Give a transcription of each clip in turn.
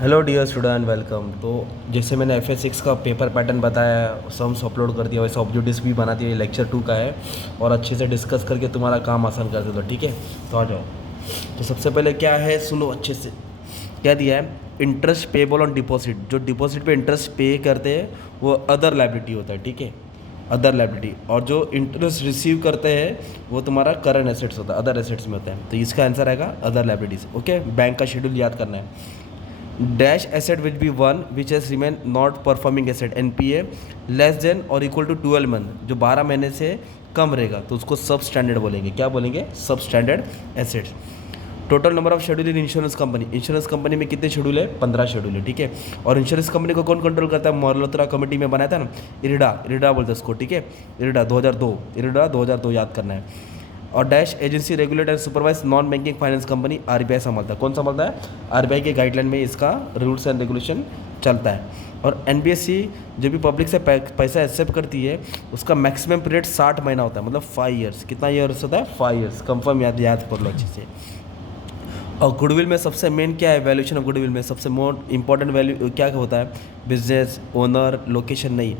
Hello dear student, welcome. तो जैसे मैंने FA6 का पेपर पैटर्न बताया, सम्स अपलोड कर दिया, वैसे ऑब्जेक्टिव्स भी बना दिया। ये लेक्चर 2 का है और अच्छे से डिस्कस करके तुम्हारा काम आसान कर देता। ठीक है, तो आ जाओ। तो सबसे पहले क्या है, सुनो अच्छे से। क्या दिया है? Interest payable on deposit. जो डिपॉजिट पे इंटरेस्ट पे करते हैं वो अदर लाइबिलिटी होता है। ठीक है, अदर लाइबिलिटी। और जो इंटरेस्ट रिसीव करते हैं वो तुम्हारा करंट एसेट्स होता है, अदर एसेट्स में होता है। तो इसका आंसर आएगा अदर लाइबिलिटीज। ओके, बैंक का शेड्यूल याद करना है। Dash asset will be one which has remain not performing asset NPA less than और इक्वल टू 12 मंथ। जो 12 महीने से कम रहेगा तो उसको सब स्टैंडर्ड बोलेंगे। क्या बोलेंगे? सब standard assets. Total number of schedule in insurance company. Insurance company में कितने शेड्यूल है? 15 शेड्यूल है। ठीक है, और इंश्योरेंस कंपनी को कौन कंट्रोल करता है? मल्होत्रा कमेटी में बनाया था ना, इरिडा। इरिडा बोलते हैं उसको। ठीक है, इरिडा 2002, इरिडा 2002 याद करना है। और dash agency regulate and supervise non banking finance company RBI संभालता है। कौन संभालता है? RBI के गाइडलाइन में इसका रूल्स एंड रेगुलेशन चलता है। और NBFC जो भी पब्लिक से पैसा एक्सेप्ट करती है उसका मैक्सिमम पीरियड 60 महीना होता है, मतलब 5 ईयर्स। कितना ईयर्स होता है? 5 ईयर्स। कंफर्म याद कर लो अच्छे से। और गुडविल में सबसे मेन क्या है? वैल्यूएशन ऑफ गुडविल में सबसे मोस्ट इंपॉर्टेंट वैल्यू क्या होता है? बिजनेस ओनर, लोकेशन नहीं,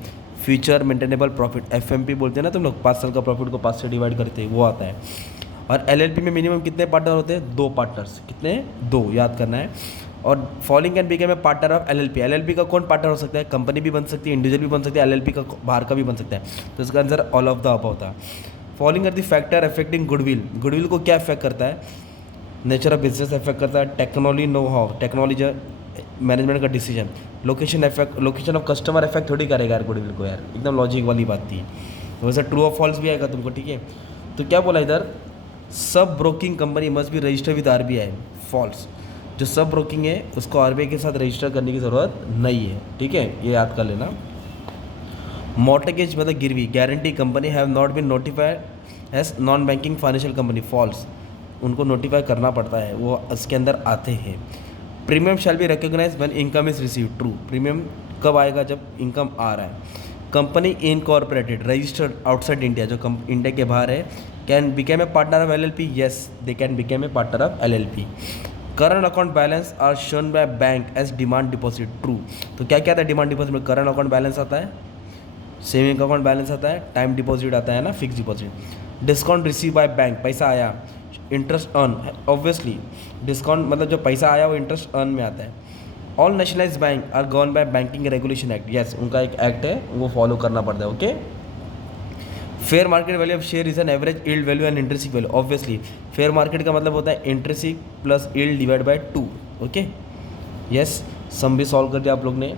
फ्यूचर मेंटेनेबल प्रॉफिट। FMP बोलते हैं ना तुम लोग, 5 साल का प्रॉफिट को 5 से डिवाइड करते हैं, वो आता है। और LLP में मिनिमम कितने पार्टनर होते हैं? 2 पार्टनर्स। कितने? 2 याद करना है। और following can become a partner of LLP। LLP का कौन पार्टनर हो सकता है? कंपनी भी बन सकती है, इंडिविजुअल भी बन सकती है, LLP का बाहर का भी बन सकता है। तो इसका answer all of the above होता है। Following are the factor affecting goodwill. Goodwill को क्या अफेक्ट करता है? नेचर ऑफ बिजनेस इफेक्ट करता है, technology know how, technology management का decision, location effect, location of customer effect थोड़ी करेगा यार गुडविल को, यार एकदम लॉजिक वाली बात थी। तो वैसे ट्रू और फॉल्स भी आएगा तुमको। ठीक है, तो क्या बोला इधर? सब ब्रोकिंग कंपनी मस्ट भी रजिस्टर विद RBI। फॉल्स। जो सब ब्रोकिंग है उसको RBI के साथ रजिस्टर करने की ज़रूरत नहीं है। ठीक है, ये याद कर लेना। मॉर्टगेज मतलब गिरवी, guarantee company have not been notified as non banking financial company. False. उनको नोटिफाई करना पड़ता है, वो उसके अंदर आते हैं। Premium shall be recognise when income is receive. True. Premium कब आएगा? जब इनकम आ रहा है। Company incorporated registered outside India, जो इंडिया के बाहर है, can become a partner of LLP। Yes, they can become a partner of LLP। Current account balance are shown by bank as demand deposit. True. तो क्या क्या आता है demand deposit में? करंट अकाउंट बैलेंस आता है, सेविंग अकाउंट बैलेंस आता है, टाइम डिपॉजिट आता है ना, fix deposit. Discount receive by bank, पैसा आया। इंटरेस्ट अर्न, ऑब्वियसली डिस्काउंट मतलब जो पैसा आया वो इंटरेस्ट अर्न में आता है। All nationalise bank are govern by banking regulation act. Yes, उनका एक एक्ट है, वो फॉलो करना पड़ता है। Okay. Fair market value of share is an average yield value and intrinsic value. Obviously fair market का मतलब होता है intrinsic plus yield divide by 2। Okay, yes, sum भी सॉल्व कर दिया आप लोग ने।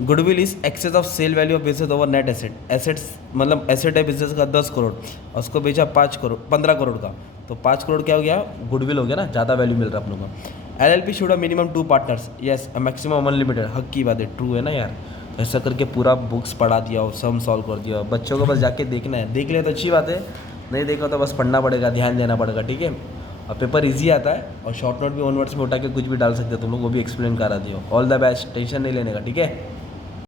Goodwill is excess of sale value of business over net asset. Assets मतलब एसेट है बिजनेस का 10 करोड़ और उसको बेचा 5 करोड़, 15 करोड़ का, तो 5 करोड़ क्या हो गया? गुडविल हो गया ना, ज़्यादा वैल्यू मिल रहा है आप लोगों को। LLP should have minimum 2 partners. Yes, maximum unlimited. हक की बात है, ट्रू है ना यार। तो ऐसा करके पूरा बुक्स पढ़ा दिया और सम सॉल्व कर दिया। बच्चों को बस जाके देखना है, देख लिया तो अच्छी बात है, नहीं देखा तो बस पढ़ना पड़ेगा, ध्यान देना पड़ेगा। ठीक है, और पेपर इजी आता है और शॉर्ट नोट भी 1 वर्ड्स में उठा के कुछ भी डाल सकते हो तुम लोग, वो भी एक्सप्लेन करा दियो। ऑल द बेस्ट, टेंशन नहीं लेने का। ठीक है।